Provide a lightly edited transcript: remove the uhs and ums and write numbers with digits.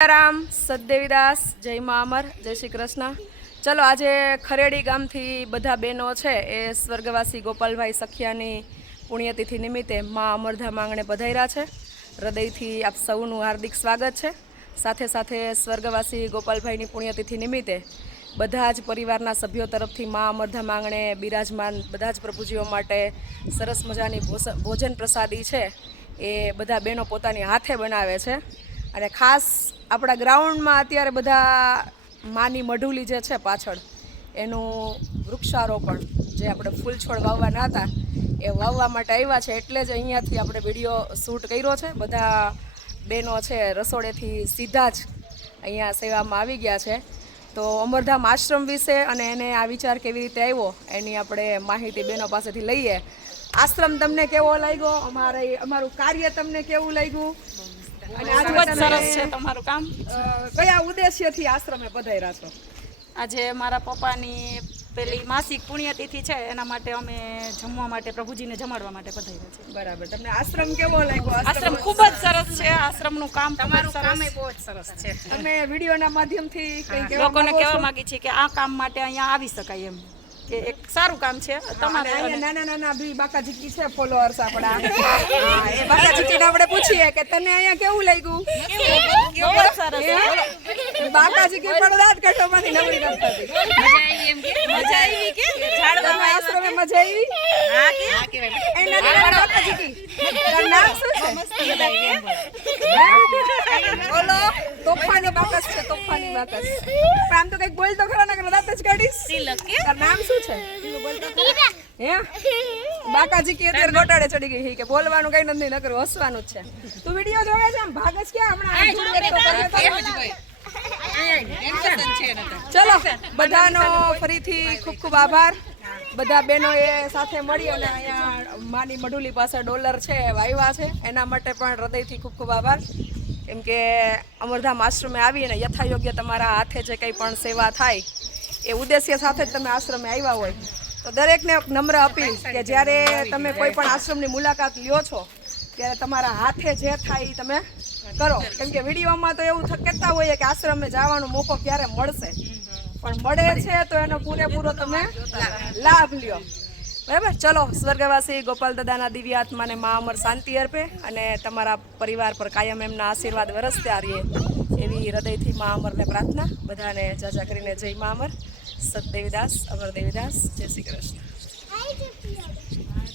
રામ સદદેવીદાસ જય મા અમર જય શ્રી કૃષ્ણ। ચલો આજે ખરેડી ગામથી બધા બહેનો છે એ સ્વર્ગવાસી ગોપાલભાઈ સખિયાની પુણ્યતિથિ નિમિત્તે મા અમરધામ આંગણે પધાર્યા છે। હૃદયથી આપ સૌનું હાર્દિક સ્વાગત છે। સાથે સાથે સ્વર્ગવાસી ગોપાલભાઈની પુણ્યતિથિ નિમિત્તે બધા જ પરિવારના સભ્યો તરફથી મા અમરધામ આંગણે બિરાજમાન બધા જ પ્રભુજીઓ માટે સરસ મજાની ભોજન પ્રસાદી છે એ બધા બહેનો પોતાની હાથે બનાવે છે। અને ખાસ આપણા ગ્રાઉન્ડમાં અત્યારે બધા માની મઢુલી જે છે પાછળ એનું વૃક્ષારોપણ જે આપણે ફૂલ છોડ વાવવાના હતા એ વાવવા માટે આવ્યા છે, એટલે જ અહીંયાથી આપણે વિડીયો શૂટ કર્યો છે। બધા બહેનો છે રસોડેથી સીધા જ અહીંયા સેવામાં આવી ગયા છે। તો અમરધામ આશ્રમ વિશે અને એને આ વિચાર કેવી રીતે આવ્યો એની આપણે માહિતી બહેનો પાસેથી લઈએ। આશ્રમ તમને કેવો લાગ્યો, અમારું કાર્ય તમને કેવું લાગ્યું અને ખૂબ જ સરસ છે તમારું કામ। કયા ઉદ્દેશ્યથી આશ્રમે પધાર્યા છો? આજે મારા પપ્પાની પેલી માસિક પુણ્યતિથિ છે એના માટે અમે જમવા માટે પ્રભુજીને જમાડવા માટે પધાર્યા છીએ। બરાબર, તમને આશ્રમ કેવો લાગ્યો? આશ્રમ ખૂબ જ સરસ છે। આશ્રમનું કામ તમારું કામ બહુ જ સરસ છે। અમે વિડીયોના માધ્યમથી કંઈ લોકોને કહેવા માંગી છીએ કે આ કામ માટે અહીંયા આવી શકાય એમ, કે એક સારું કામ છે તમારે। નાના નાના ભી બાકાજીકી છે ફોલોઅર્સ આપણા, એ બાકાજીકીને આપણે પૂછીએ કે તને અહીંયા કેવું લાગ્યું? ખૂબ જ સરસ। બાકાજીકી પણ દાંત કાઢવામાંથી નવરી નથી થતી। મજા આવી કે તમે આશ્રમે મજા આવી? હા કે એ નાના બાકાજીકી તારું નામ શું છે? બોલો, તોફાની બાકસ છે, તોફાની બાકસ। પણ આમ તો કઈક બોલ તો ખરા, નકર દાંત જ કાઢીશ। તારું નામ શું છે? હે બાકાજીકી અત્યારે ગોટાળે ચડી ગઈ કે બોલવાનું કઈ નથી, નકર હસવાનું જ છે। તું વિડીયો જોવે છે? આમ ભાગસ ક્યાં હમણાં? ચલો, બધાનો ફરીથી ખૂબ ખૂબ આભાર। બધા બહેનોએ સાથે મળી અને અહીંયા માની મઢુલી પાસે ડોલર છે વાવ્યા છે, એના માટે પણ હૃદયથી ખૂબ ખૂબ આભાર। કેમ કે અમરધામ આશ્રમે આવીને યથાયોગ્ય તમારા હાથે જે કંઈ પણ સેવા થાય એ ઉદ્દેશ્ય સાથે જ તમે આશ્રમે આવ્યા હોય તો દરેકને નમ્ર અપીલ કે જ્યારે તમે કોઈ પણ આશ્રમની મુલાકાત લ્યો છો ત્યારે તમારા હાથે જે થાય એ તમે કરો। કેમ કે વિડીયોમાં તો એવું કહેતા હોઈએ કે આશ્રમે જવાનો મોકો ક્યારે મળશે, પણ મળે છે તો એનો પૂરેપૂરો તમે લાભ લ્યો। બરાબર, ચલો, સ્વર્ગવાસી ગોપાલ દાદાના દિવ્ય આત્માને મા અમર શાંતિ અર્પે અને તમારા પરિવાર પર કાયમ એમના આશીર્વાદ વરસતા રહીએ એવી હૃદયથી મા અમરને પ્રાર્થના। બધાને જાજા કરીને જય મા અમર, સદદેવીદાસ, અમર દેવીદાસ, જય શ્રી કૃષ્ણ।